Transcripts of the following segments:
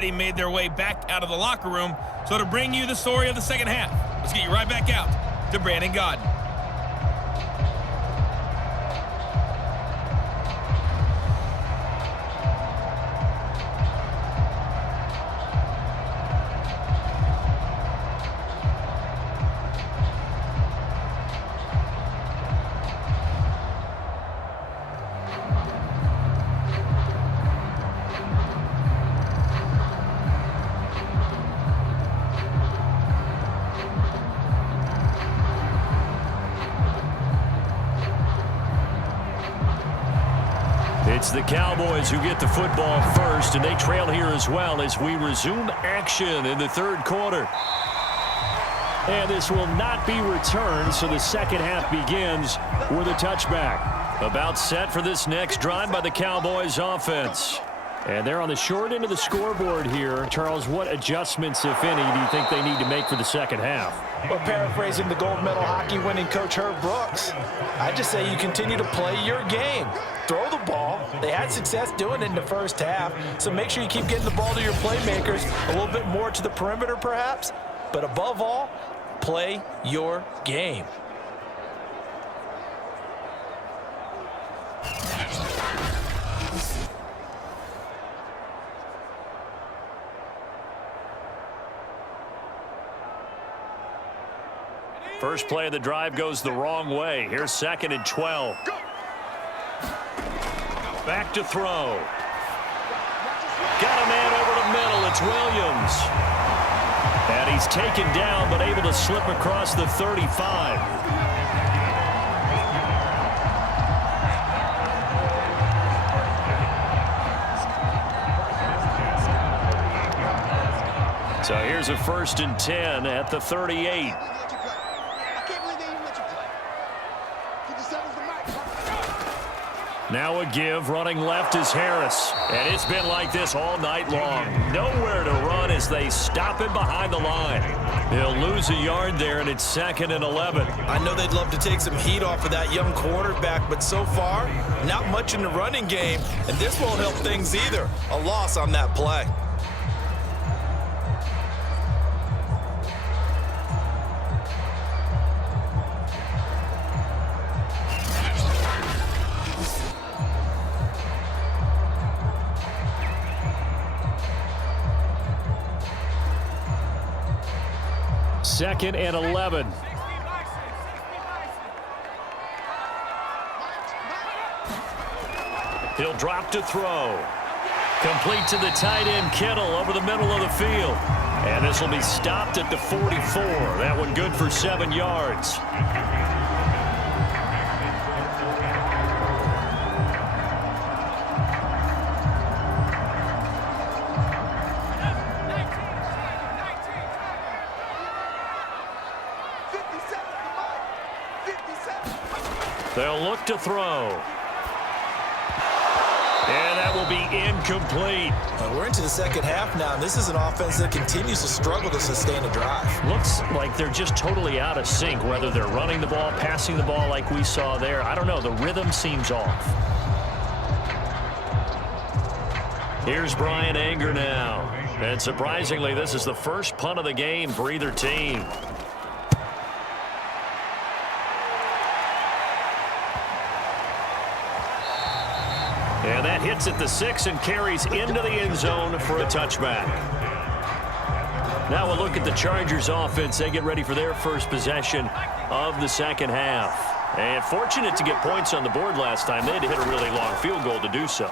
They made their way back out of the locker room. So to bring you the story of the second half, let's get you right back out to Brandon Godden. It's the Cowboys who get the football first, and they trail here as well as we resume action in the third quarter. And this will not be returned, so the second half begins with a touchback. About set for this next drive by the Cowboys offense. And they're on the short end of the scoreboard here. Charles, what adjustments, if any, do you think they need to make for the second half? Well, paraphrasing the gold medal hockey winning coach Herb Brooks, I just say you continue to play your game. Throw the ball. They had success doing it in the first half, so make sure you keep getting the ball to your playmakers, a little bit more to the perimeter perhaps, but above all, play your game. First play of the drive goes the wrong way. Here's 2nd and 12. Back to throw. Got a man over the middle. It's Williams. And he's taken down, but able to slip across the 35. So here's a 1st and 10 at the 38. Now a give, running left is Harris. And it's been like this all night long. Nowhere to run as they stop him behind the line. He'll lose a yard there, and it's 2nd and 11. I know they'd love to take some heat off of that young quarterback, but so far, not much in the running game, and this won't help things either. A loss on that play. Second and 11. He'll drop to throw. Complete to the tight end, Kittle, over the middle of the field. And this will be stopped at the 44. That one good for 7 yards. They'll look to throw. And that will be incomplete. We're into the second half now, and this is an offense that continues to struggle to sustain a drive. Looks like they're just totally out of sync, whether they're running the ball, passing the ball like we saw there. I don't know. The rhythm seems off. Here's Brian Anger now. And surprisingly, this is the first punt of the game for either team. And that hits at the 6 and carries into the end zone for a touchback. Now we'll look at the Chargers offense. They get ready for their first possession of the second half. And fortunate to get points on the board last time. They had to hit a really long field goal to do so.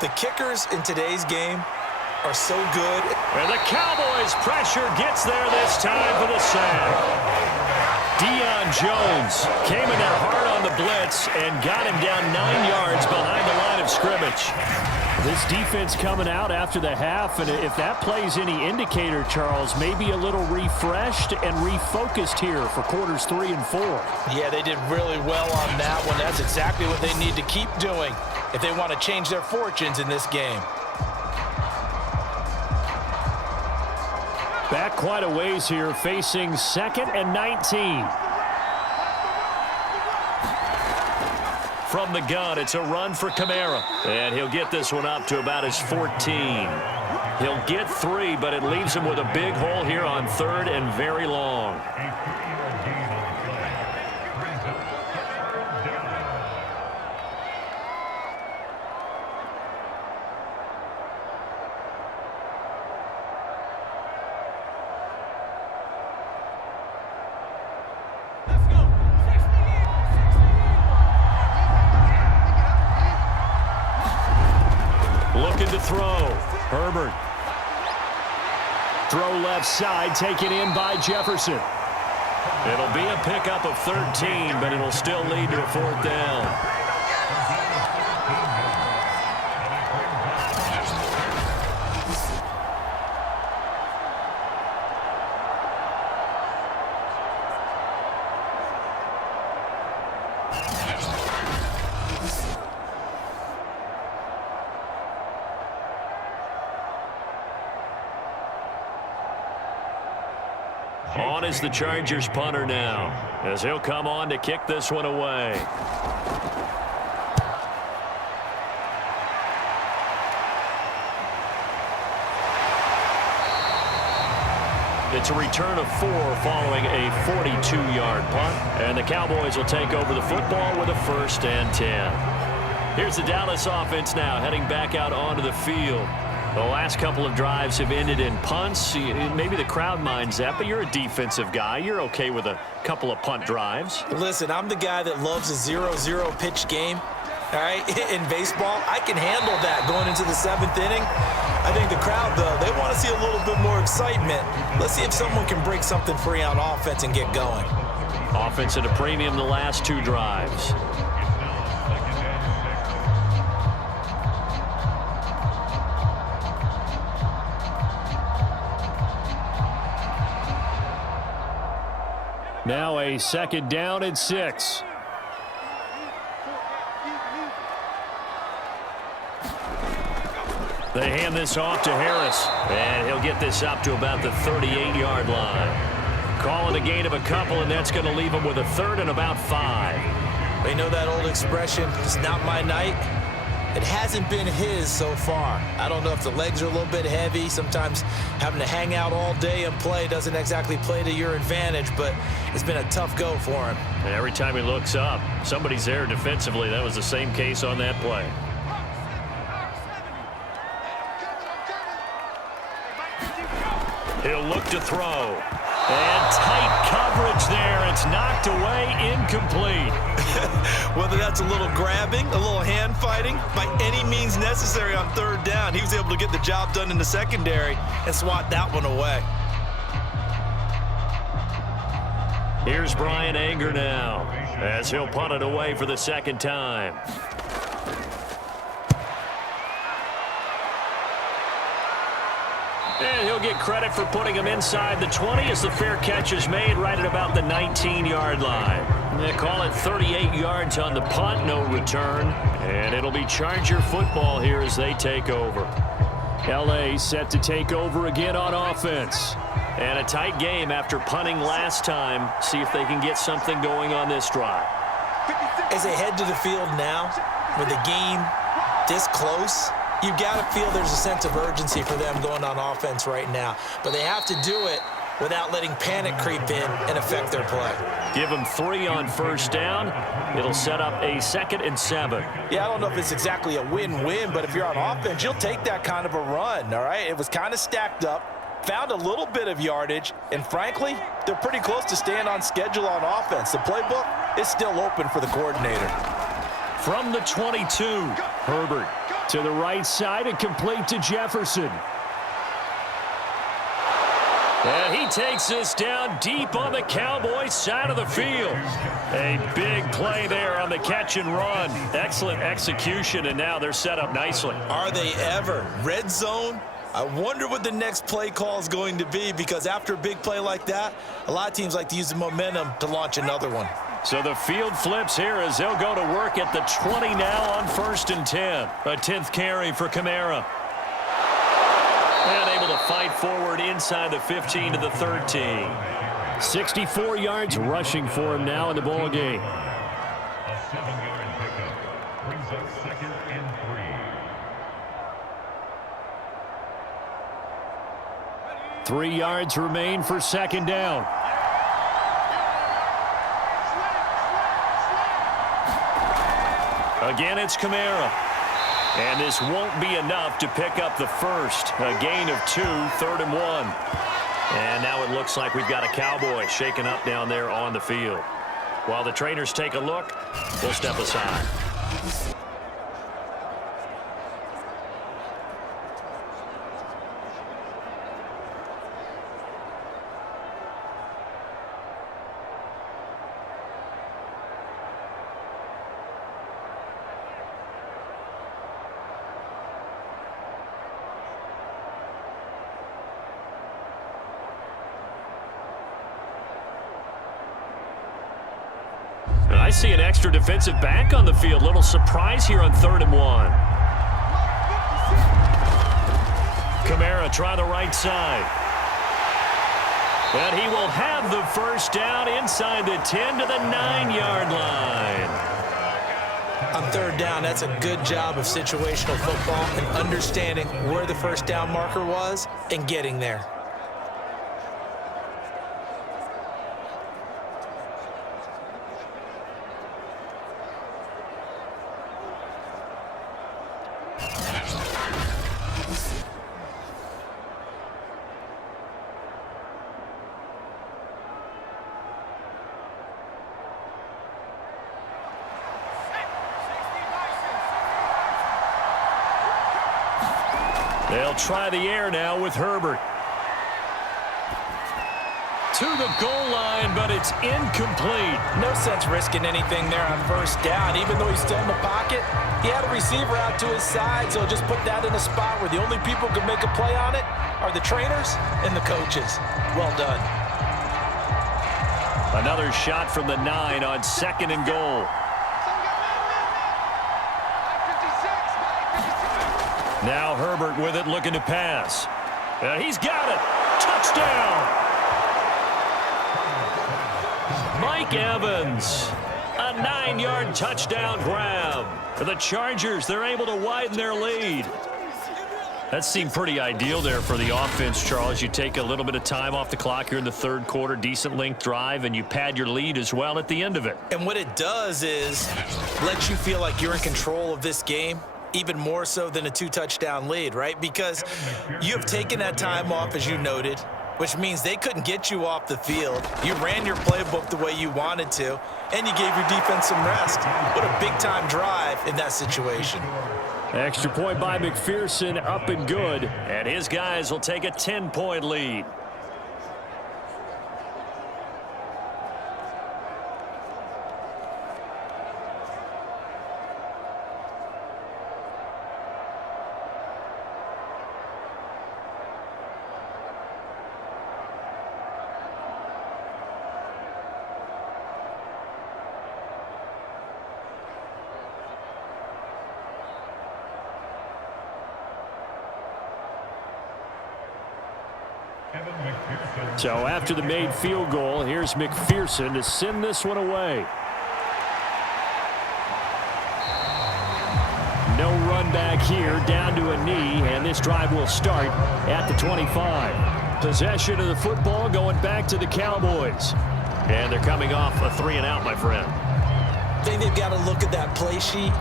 The kickers in today's game are so good. And the Cowboys pressure gets there this time for the sack. Deion Jones came in there hard on the blitz and got him down 9 yards behind the line of scrimmage. This defense coming out after the half, and if that plays any indicator, Charles, maybe a little refreshed and refocused here for quarters 3 and 4. Yeah, they did really well on that one. That's exactly what they need to keep doing if they want to change their fortunes in this game. Back quite a ways here, facing 2nd and 19. From the gun, it's a run for Kamara. And he'll get this one up to about his 14. He'll get 3, but it leaves him with a big hole here on 3rd and very long. Looking to throw. Herbert. Throw left side, taken in by Jefferson. It'll be a pickup of 13, but it'll still lead to a 4th down. On is the Chargers punter now, as he'll come on to kick this one away. It's a return of 4 following a 42-yard punt, and the Cowboys will take over the football with a 1st and 10. Here's the Dallas offense now heading back out onto the field. The last couple of drives have ended in punts. Maybe the crowd minds that, but you're a defensive guy. You're okay with a couple of punt drives. Listen, I'm the guy that loves a 0-0 pitch game. All right, in baseball, I can handle that going into the 7th inning. I think the crowd, though, they want to see a little bit more excitement. Let's see if someone can break something free on offense and get going. Offense at a premium the last 2 drives. Now a 2nd down and 6. They hand this off to Harris, and he'll get this up to about the 38-yard line. Call it a gain of a couple, and that's going to leave him with a 3rd and about 5. They know that old expression, it's not my night. It hasn't been his so far. I don't know if the legs are a little bit heavy. Sometimes having to hang out all day and play doesn't exactly play to your advantage, but it's been a tough go for him. And every time he looks up, somebody's there defensively. That was the same case on that play. He'll look to throw. And tight coverage there. It's knocked away, incomplete. Whether that's a little grabbing, a little hand fighting, by any means necessary on 3rd down, he was able to get the job done in the secondary and swat that one away. Here's Brian Anger now, as he'll punt it away for the 2nd time. And he'll get credit for putting him inside the 20 as the fair catch is made right at about the 19-yard line. They call it 38 yards on the punt, no return. And it'll be Charger football here as they take over. L.A. set to take over again on offense. And a tight game after punting last time. See if they can get something going on this drive. As they head to the field now, with the game this close, you've got to feel there's a sense of urgency for them going on offense right now. But they have to do it without letting panic creep in and affect their play. Give them 3 on 1st down. It'll set up a 2nd and 7. Yeah, I don't know if it's exactly a win-win, but if you're on offense, you'll take that kind of a run, all right? It was kind of stacked up, found a little bit of yardage, and frankly, they're pretty close to staying on schedule on offense. The playbook is still open for the coordinator. From the 22, Herbert to the right side and complete to Jefferson. And he takes this down deep on the Cowboys side of the field. A big play there on the catch and run. Excellent execution, and now they're set up nicely. Are they ever? Red zone? I wonder what the next play call is going to be, because after a big play like that, a lot of teams like to use the momentum to launch another one. So the field flips here as they'll go to work at the 20 now on 1st and 10. A 10th carry for Kamara. And able to fight forward inside the 15 to the 13. 64 yards rushing for him now in the ball game. A 7-yard pickup brings up 2nd and 3. 3 yards remain for second down. Again, it's Kamara. And this won't be enough to pick up the first. A gain of 2, 3rd and 1. And now it looks like we've got a Cowboy shaken up down there on the field. While the trainers take a look, we'll step aside. I see an extra defensive back on the field. Little surprise here on 3rd and 1. Kamara try the right side. And he will have the first down inside the 10 to the 9-yard line. On 3rd down, that's a good job of situational football and understanding where the first down marker was and getting there. They'll try the air now with Herbert. To the goal line, but it's incomplete. No sense risking anything there on first down. Even though he's still in the pocket, he had a receiver out to his side, so just put that in a spot where the only people who can make a play on it are the trainers and the coaches. Well done. Another shot from the 9 on 2nd and goal. Now Herbert with it, looking to pass. He's got it. Touchdown. Mike Evans. A 9-yard touchdown grab. For the Chargers, they're able to widen their lead. That seemed pretty ideal there for the offense, Charles. You take a little bit of time off the clock here in the 3rd quarter, decent length drive, and you pad your lead as well at the end of it. And what it does is let you feel like you're in control of this game, even more so than a 2-touchdown lead, right? Because you have taken that time off, as you noted, which means they couldn't get you off the field. You ran your playbook the way you wanted to, and you gave your defense some rest. What a big-time drive in that situation. Extra point by McPherson, up and good. And his guys will take a 10-point lead. So after the made field goal, here's McPherson to send this one away. No run back here, down to a knee, and this drive will start at the 25. Possession of the football going back to the Cowboys. And they're coming off a 3-and-out, my friend. I think they've got to look at that play sheet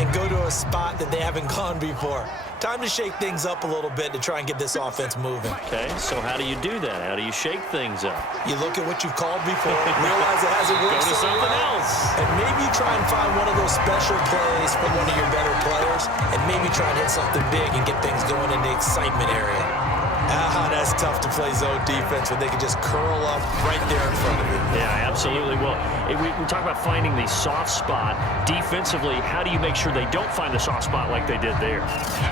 and go to a spot that they haven't gone before. Time to shake things up a little bit to try and get this offense moving. Okay, so how do you do that? How do you shake things up? You look at what you've called before, realize it hasn't worked. Go to something else. And maybe try and find one of those special plays from one of your better players, and maybe try and hit something big and get things going in the excitement area. That's tough to play zone defense when they can just curl up right there in front of you. Yeah, absolutely. Well, we talk about finding the soft spot. Defensively, how do you make sure they don't find the soft spot like they did there?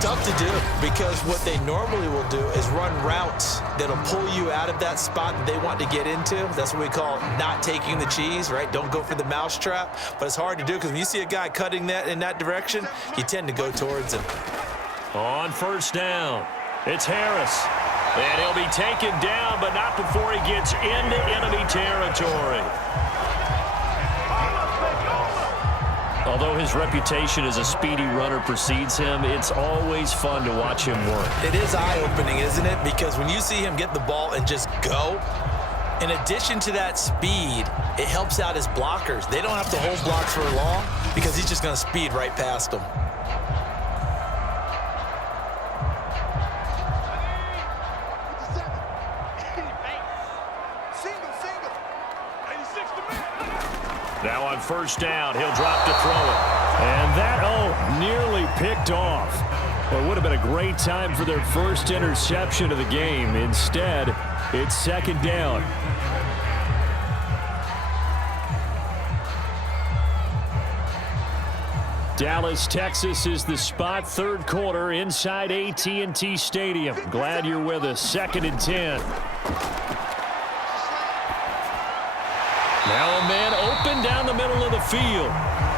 Tough to do, because what they normally will do is run routes that'll pull you out of that spot that they want to get into. That's what we call not taking the cheese, right? Don't go for the mousetrap. But it's hard to do because when you see a guy cutting that in that direction, you tend to go towards him. On first down, it's Harris. And he'll be taken down, but not before he gets into enemy territory. Although his reputation as a speedy runner precedes him, it's always fun to watch him work. It is eye-opening, isn't it? Because when you see him get the ball and just go, in addition to that speed, it helps out his blockers. They don't have to hold blocks for long because he's just going to speed right past them. Now on first down, he'll drop to throw it. And that, nearly picked off. Well, it would have been a great time for their first interception of the game. Instead, it's second down. Dallas, Texas is the spot. Third quarter inside AT&T Stadium. Glad you're with us. 2nd and 10. Now a man open down the middle of the field.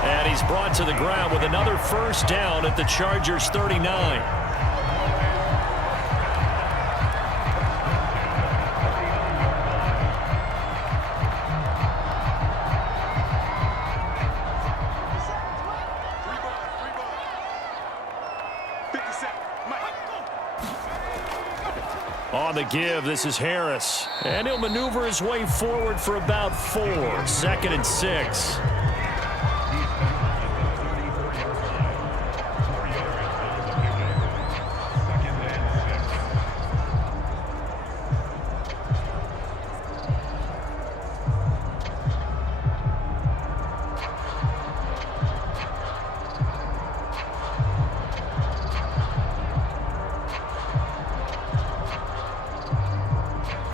And he's brought to the ground with another first down at the Chargers 39. On the give, this is Harris. And he'll maneuver his way forward for about 4. 2nd and 6.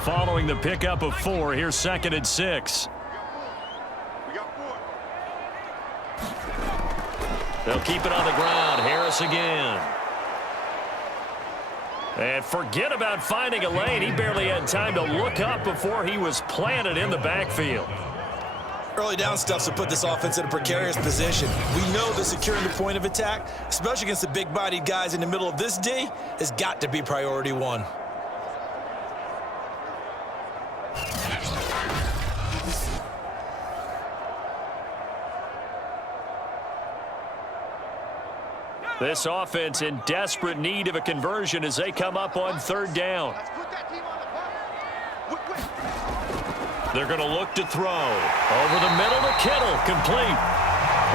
Following the pickup of 4, here's 2nd and 6. They'll keep it on the ground. Harris again. And forget about finding a lane. He barely had time to look up before he was planted in the backfield. Early down stuffs will put this offense in a precarious position. We know that securing the point of attack, especially against the big-bodied guys in the middle of this D, has got to be priority 1. This offense in desperate need of a conversion as they come up on 3rd down. They're going to look to throw. Over the middle to Kittle, complete.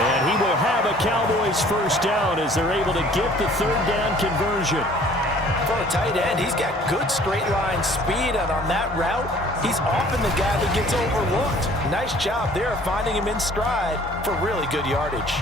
And he will have a Cowboys first down as they're able to get the 3rd down conversion. For a tight end, he's got good straight line speed, and on that route, he's often the guy that gets overlooked. Nice job there finding him in stride for really good yardage.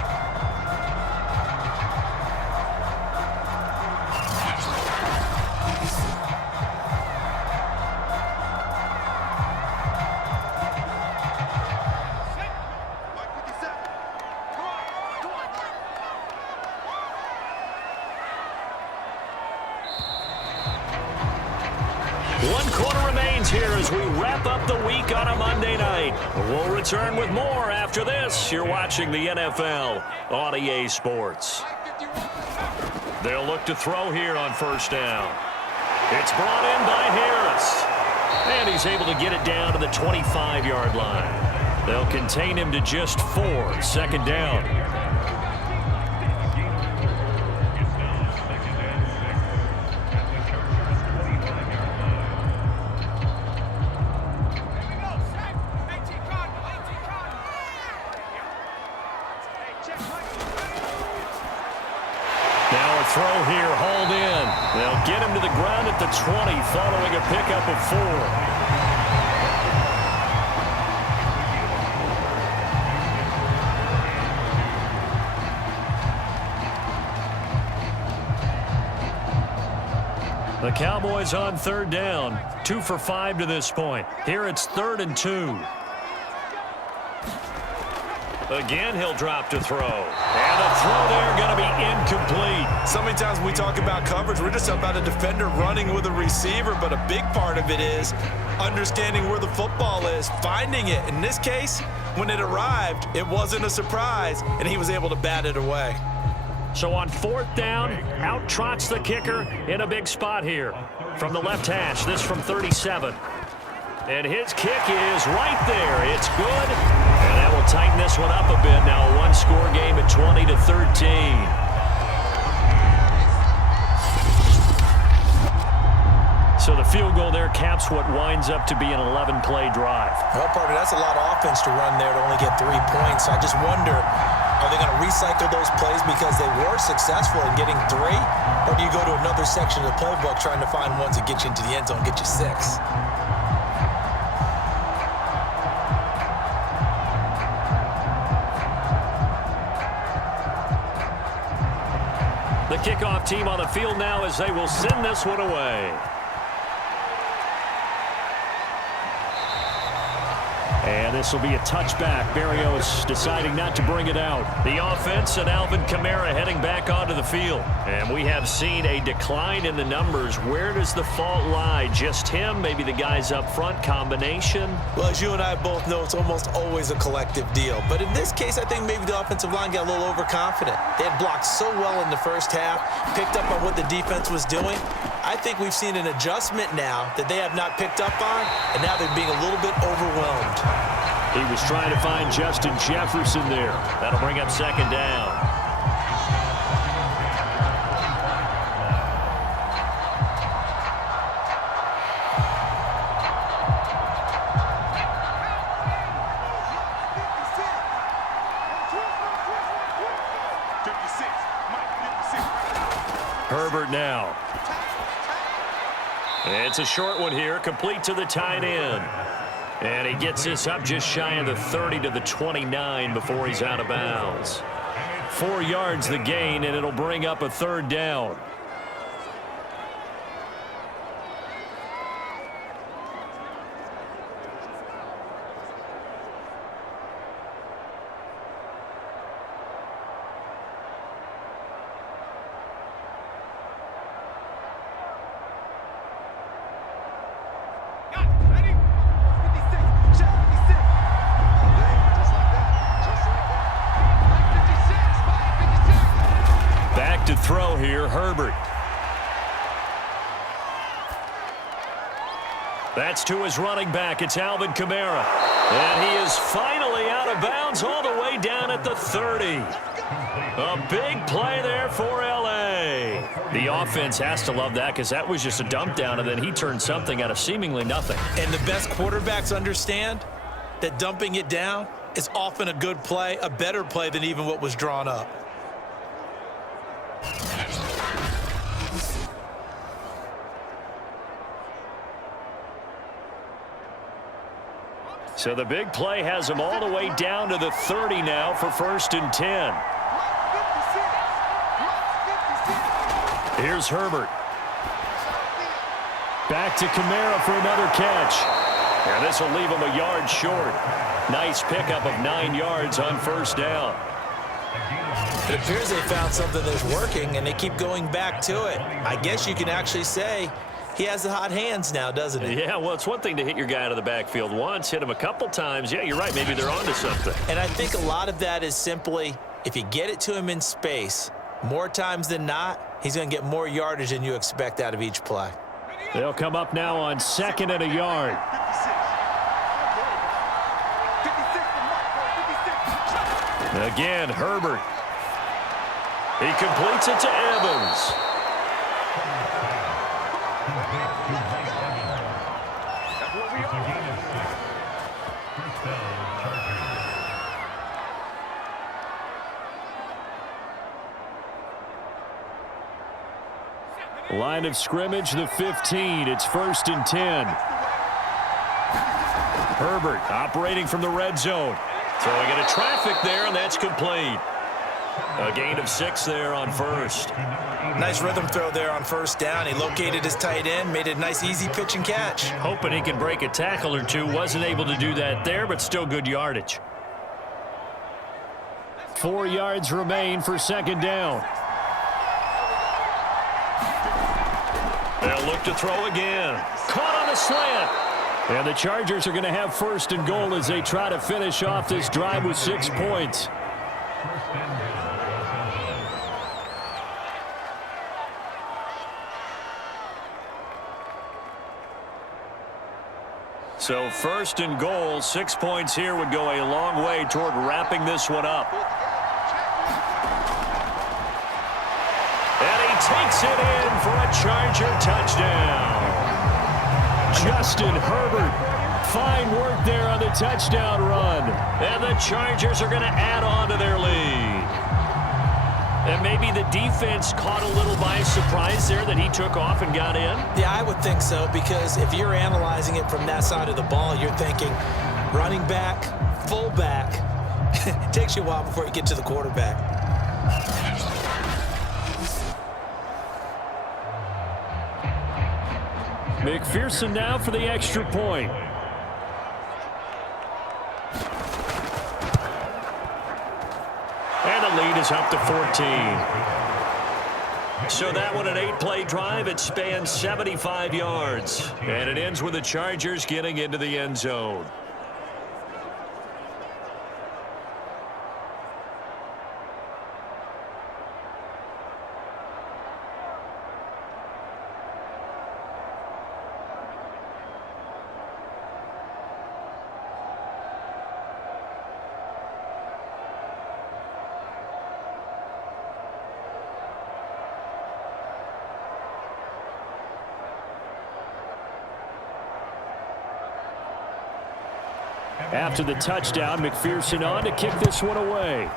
One quarter remains here as we wrap up the week on a Monday night. We'll return with more after this. You're watching the NFL on EA Sports. They'll look to throw here on first down. It's brought in by Harris. And he's able to get it down to the 25-yard line. They'll contain him to just 4. 2nd down. Now a throw here, hauled in. They'll get him to the ground at the 20 following a pickup of 4. The Cowboys on 3rd down, 2 for 5 to this point. Here it's 3rd and 2. Again, he'll drop to throw. And a throw there going to be incomplete. So many times when we talk about coverage, we're just about a defender running with a receiver, but a big part of it is understanding where the football is, finding it. In this case, when it arrived, it wasn't a surprise, and he was able to bat it away. So on 4th down, out trots the kicker in a big spot here. From the left hash, this from 37. And his kick is right there. It's good. And that we'll tighten this one up a bit now. A one-score game at 20-13. So the field goal there caps what winds up to be an 11-play drive. Well, partner, that's a lot of offense to run there to only get 3 points. I just wonder, are they going to recycle those plays because they were successful in getting 3? Or do you go to another section of the playbook trying to find ones that get you into the end zone, get you 6? The kickoff team on the field now as they will send this one away. And this will be a touchback. Berrios deciding not to bring it out. The offense and Alvin Kamara heading back onto the field. And we have seen a decline in the numbers. Where does the fault lie? Just him? Maybe the guys up front? Combination? Well, as you and I both know, it's almost always a collective deal. But in this case, I think maybe the offensive line got a little overconfident. They had blocked so well in the first half, picked up on what the defense was doing. I think we've seen an adjustment now that they have not picked up on, and now they're being a little bit overwhelmed. He was trying to find Justin Jefferson there. That'll bring up second down. Herbert now. It's a short one here, complete to the tight end. And he gets this up just shy of the 30 to the 29 before he's out of bounds. 4 yards the gain, and it'll bring up a third down. To throw here, Herbert. That's to his running back. It's Alvin Kamara. And he is finally out of bounds all the way down at the 30. A big play there for L.A. The offense has to love that because that was just a dump down, and then he turned something out of seemingly nothing. And the best quarterbacks understand that dumping it down is often a good play, a better play than even what was drawn up. So the big play has him all the way down to the 30 now for 1st and 10. Here's Herbert. Back to Kamara for another catch. And this will leave him a yard short. Nice pickup of 9 yards on 1st down. It appears they found something that's working, and they keep going back to it. I guess you can actually say he has the hot hands now, doesn't he? Yeah, well, it's one thing to hit your guy out of the backfield once, hit him a couple times. Yeah, you're right. Maybe they're onto something. And I think a lot of that is simply if you get it to him in space, more times than not, he's going to get more yardage than you expect out of each play. They'll come up now on 2nd and a yard. Again, Herbert. He completes it to Evans. Line of scrimmage, the 15. It's 1st and 10. Herbert operating from the red zone. Throwing into traffic there, and that's complete. A gain of 6 there on 1st. Nice rhythm throw there on 1st down. He located his tight end, made a nice easy pitch and catch. Hoping he can break a tackle or two. Wasn't able to do that there, but still good yardage. 4 yards remain for 2nd down. They'll look to throw again. Caught on a slant. And the Chargers are going to have 1st and goal as they try to finish off this drive with 6 points. So first and goal, 6 points here would go a long way toward wrapping this one up. And he takes it in for a Charger touchdown. Justin Herbert, fine work there on the touchdown run. And the Chargers are going to add on to their lead. And maybe the defense caught a little by surprise there that he took off and got in? Yeah, I would think so, because if you're analyzing it from that side of the ball, you're thinking running back, full back. It takes you a while before you get to the quarterback. McPherson now for the extra point. And the lead is up to 14. So that one, an 8-play drive. It spans 75 yards. And it ends with the Chargers getting into the end zone. After the touchdown, McPherson on to kick this one away.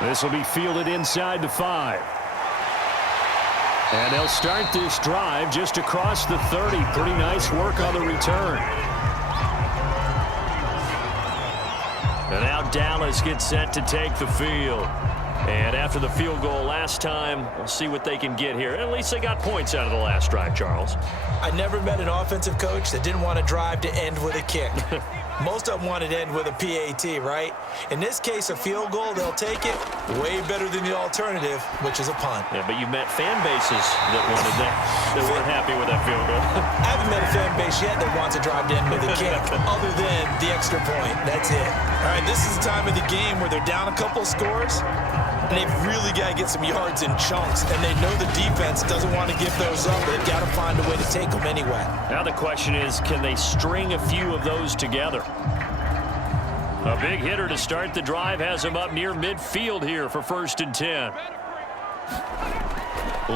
This will be fielded inside the 5. And they'll start this drive just across the 30. Pretty nice work on the return. And now Dallas gets set to take the field. And after the field goal last time, we'll see what they can get here. At least they got points out of the last drive, Charles. I never met an offensive coach that didn't want to drive to end with a kick. Most of them wanted to end with a PAT, right? In this case, a field goal, they'll take it. Way better than the alternative, which is a punt. Yeah, but you met fan bases that wanted that, that weren't happy with that field goal. I haven't met a fan base yet that wants to drive to end with a kick, other than the extra point. That's it. All right, this is the time of the game where they're down a couple of scores, and they've really got to get some yards in chunks, and they know the defense doesn't want to give those up, but they've got to find a way to take them anyway. Now the question is, can they string a few of those together? A big hitter to start the drive has him up near midfield here for 1st and 10.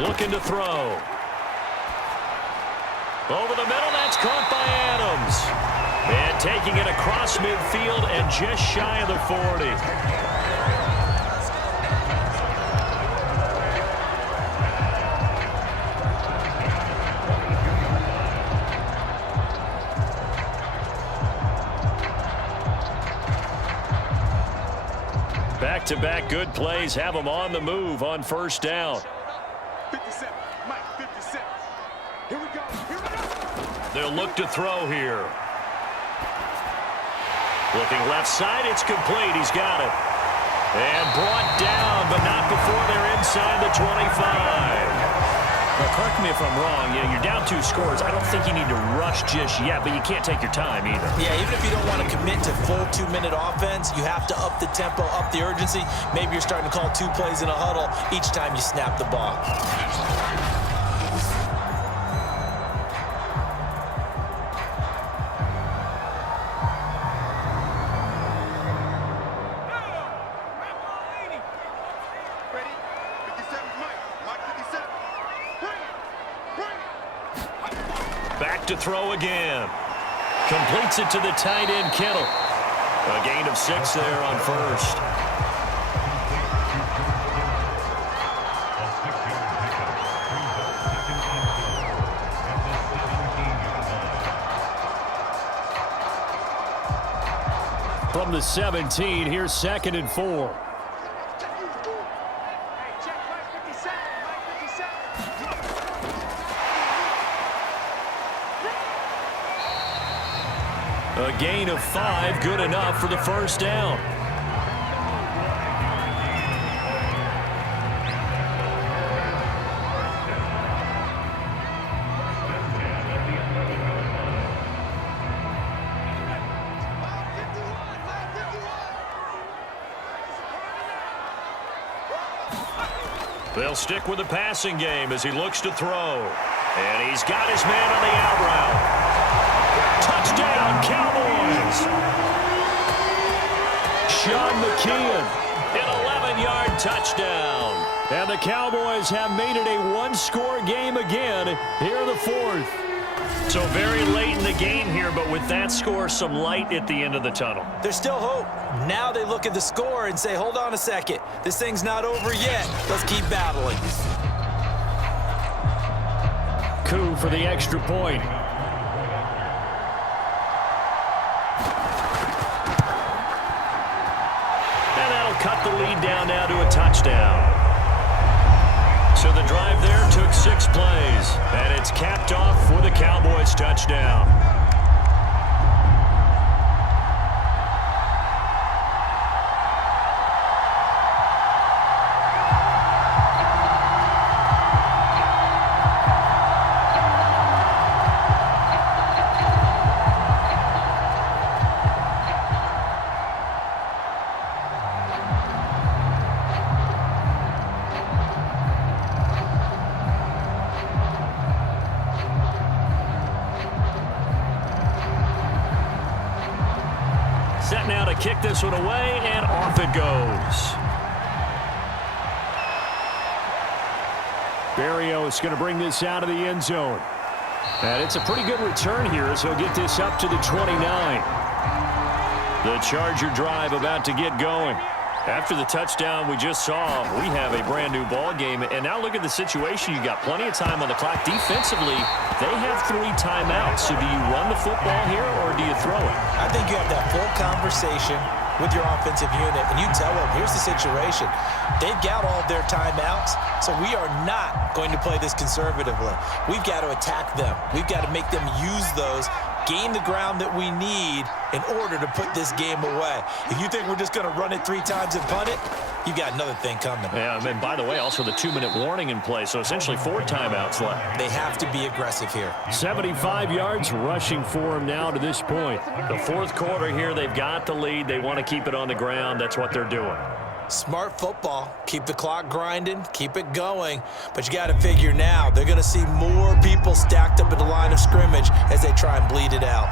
Looking to throw. Over the middle, that's caught by Adams. And taking it across midfield and just shy of the 40. Back-to-back good plays have them on the move on 1st down. 57, Mike, 57. Here we go, here we go. They'll look to throw here. Looking left side, it's complete. He's got it. And brought down, but not before they're inside the 25. Well, correct me if I'm wrong. Yeah, you're down 2 scores. I don't think you need to rush just yet, but you can't take your time either. Yeah, even if you don't want to commit to full 2-minute offense, you have to up the tempo, up the urgency. Maybe you're starting to call 2 plays in a huddle each time you snap the ball. Ready? 57, Mike. Mike, 57. Back to throw again. Completes it to the tight end, Kittle. A gain of 6 there on 1st. From the 17, here's 2nd and 4. A gain of 5, good enough for the 1st down. They'll stick with the passing game as he looks to throw. And he's got his man on the out route. Touchdown, Cowboys! Sean McKeon, an 11-yard touchdown. And the Cowboys have made it a one-score game again here in the fourth. So very late in the game here, but with that score, some light at the end of the tunnel. There's still hope. Now they look at the score and say, hold on a second. This thing's not over yet. Let's keep battling. Coup for the extra point. And that'll cut the lead down now to a touchdown. So the drive there took 6 plays, and it's capped off with a Cowboys touchdown. Set now to kick this one away, and off it goes. Barrios going to bring this out of the end zone. And it's a pretty good return here as he'll get this up to the 29. The Charger drive about to get going. After the touchdown we just saw, we have a brand new ball game. And now look at the situation. You got plenty of time on the clock. Defensively, they have 3 timeouts. So do you run the football here or do you throw it? I think you have that full conversation with your offensive unit, and you tell them, here's the situation. They've got all of their timeouts, so we are not going to play this conservatively. We've got to attack them. We've got to make them use those, gain the ground that we need in order to put this game away. If you think we're just going to run it 3 times and punt it, you got another thing coming. Yeah, and by the way, also the 2-minute warning in play, so essentially 4 timeouts left. They have to be aggressive here. 75 yards rushing for him now to this point. The fourth quarter here, they've got the lead. They want to keep it on the ground. That's what they're doing. Smart football. Keep the clock grinding. Keep it going. But you got to figure now, they're going to see more people stacked up at the line of scrimmage as they try and bleed it out.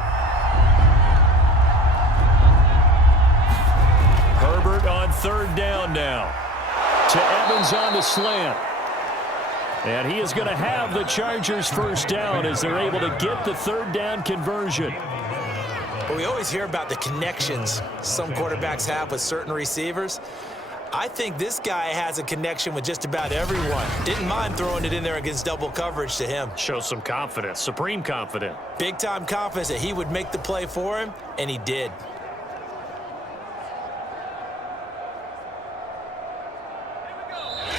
Herbert on 3rd down now. To Evans on the slant. And he is going to have the Chargers first down as they're able to get the 3rd down conversion. But we always hear about the connections some quarterbacks have with certain receivers. I think this guy has a connection with just about everyone. Didn't mind throwing it in there against double coverage to him. Shows some confidence, supreme confidence. Big-time confidence that he would make the play for him, and he did.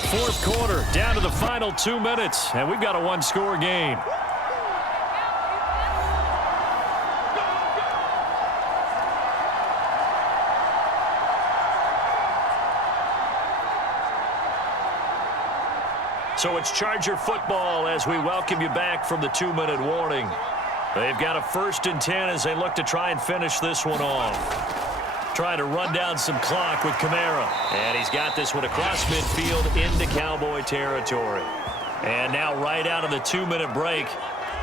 Fourth quarter, down to the final 2 minutes, and we've got a one-score game. So it's Charger football as we welcome you back from the 2-minute warning. They've got a 1st and 10 as they look to try and finish this one off. Trying to run down some clock with Kamara. And he's got this one across midfield into Cowboy territory. And now right out of the 2-minute break,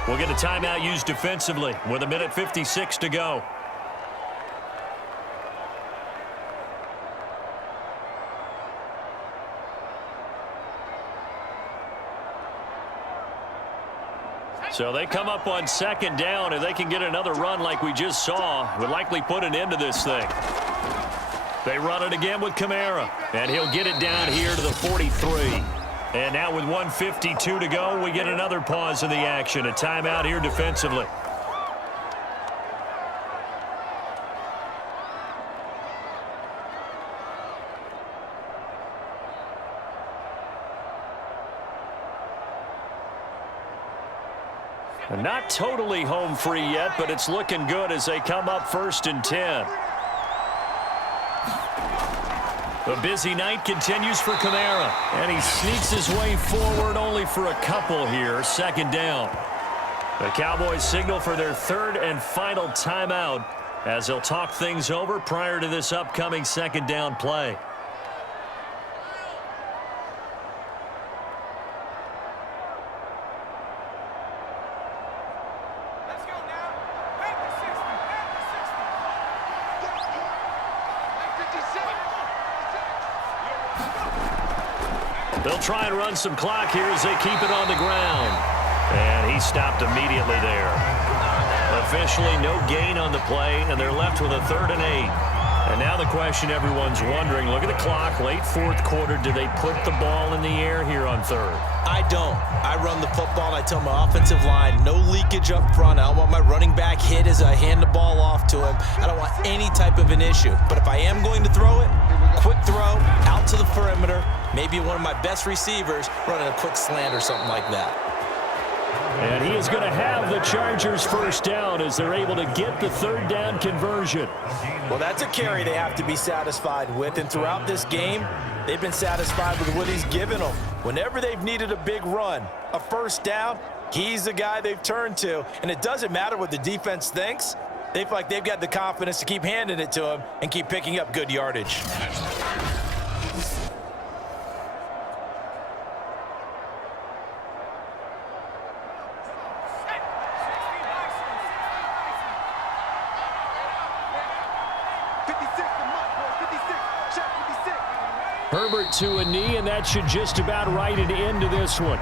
we'll get a timeout used defensively with 1:56 to go. So they come up on 2nd down, and they can get another run like we just saw. Would likely put an end to this thing. They run it again with Kamara, and he'll get it down here to the 43. And now with 1:52 to go, we get another pause in the action. A timeout here defensively. Not totally home free yet, but it's looking good as they come up 1st and 10. The busy night continues for Kamara, and he sneaks his way forward only for a couple here. 2nd down. The Cowboys signal for their 3rd and final timeout as they'll talk things over prior to this upcoming 2nd down play. They'll try and run some clock here as they keep it on the ground. And he stopped immediately there. Officially no gain on the play, and they're left with a 3rd and 8. And now the question everyone's wondering, look at the clock, late fourth quarter, do they put the ball in the air here on 3rd? I don't. I run the football, and I tell my offensive line, no leakage up front. I don't want my running back hit as I hand the ball off to him. I don't want any type of an issue. But if I am going to throw it, quick throw, out to the perimeter, maybe one of my best receivers running a quick slant or something like that. And he is going to have the Chargers first down as they're able to get the 3rd down conversion. Well, that's a carry they have to be satisfied with. And throughout this game, they've been satisfied with what he's given them. Whenever they've needed a big run, a first down, he's the guy they've turned to. And it doesn't matter what the defense thinks. They feel like they've got the confidence to keep handing it to him and keep picking up good yardage. Herbert to a knee, and that should just about write it into this one.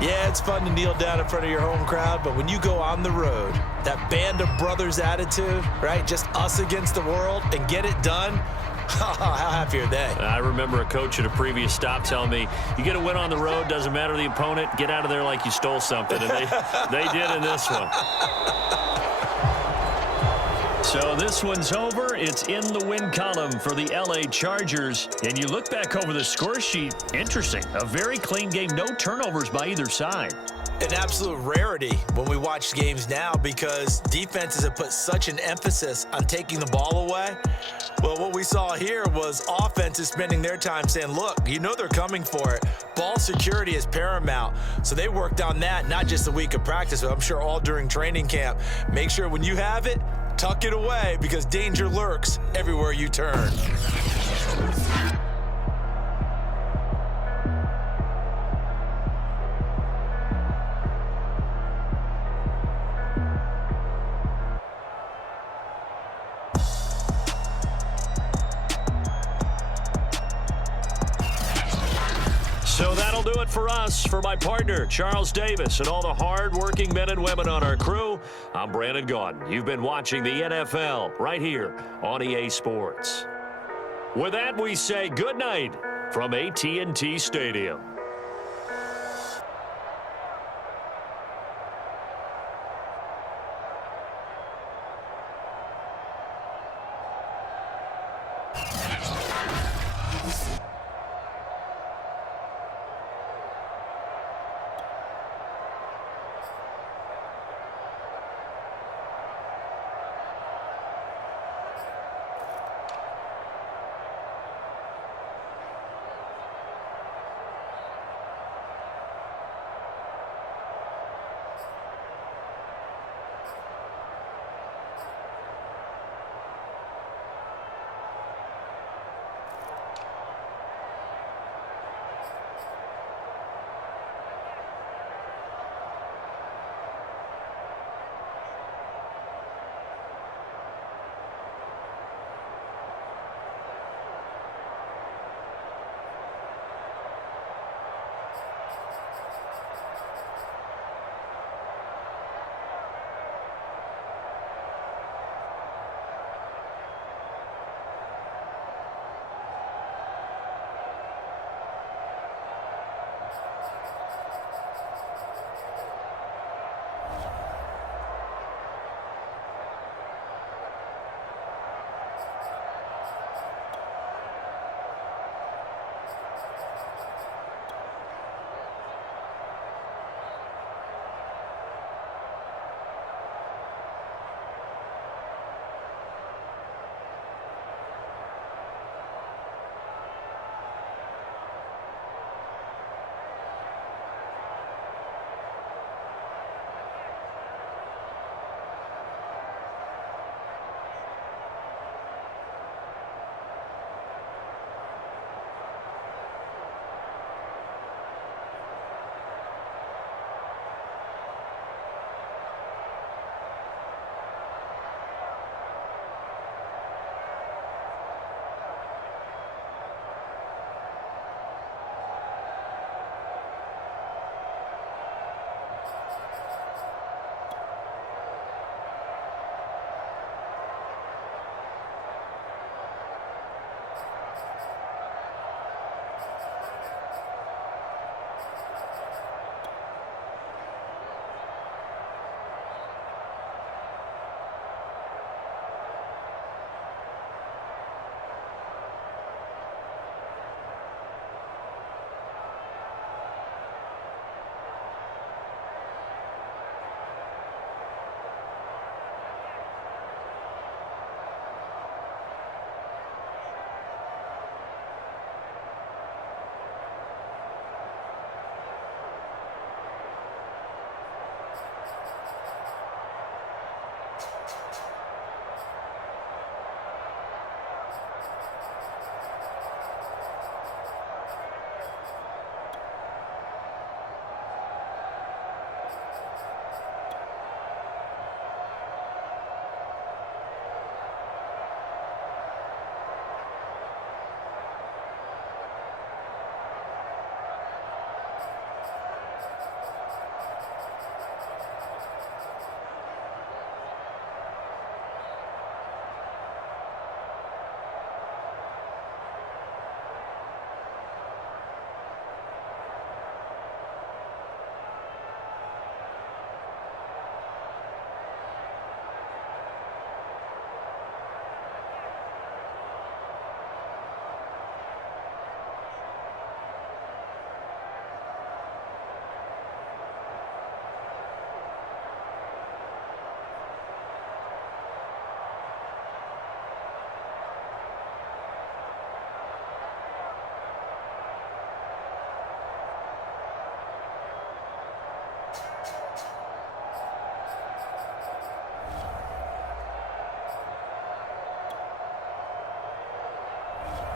Yeah, it's fun to kneel down in front of your home crowd, but when you go on the road, that band of brothers attitude, right? Just us against the world and get it done. How happy are they? I remember a coach at a previous stop telling me, you get a win on the road, doesn't matter the opponent, get out of there like you stole something. And they did in this one. So this one's over. It's in the win column for the LA Chargers. And you look back over the score sheet, interesting. A very clean game, no turnovers by either side. An absolute rarity when we watch games now because defenses have put such an emphasis on taking the ball away. Well, what we saw here was offenses spending their time saying, look, you know they're coming for it. Ball security is paramount. So they worked on that, not just a week of practice, but I'm sure all during training camp. Make sure when you have it, tuck it away because danger lurks everywhere you turn. So that'll do it for us. For my partner, Charles Davis, and all the hard-working men and women on our crew, I'm Brandon Gaudin. You've been watching the NFL right here on EA Sports. With that, we say good night from AT&T Stadium.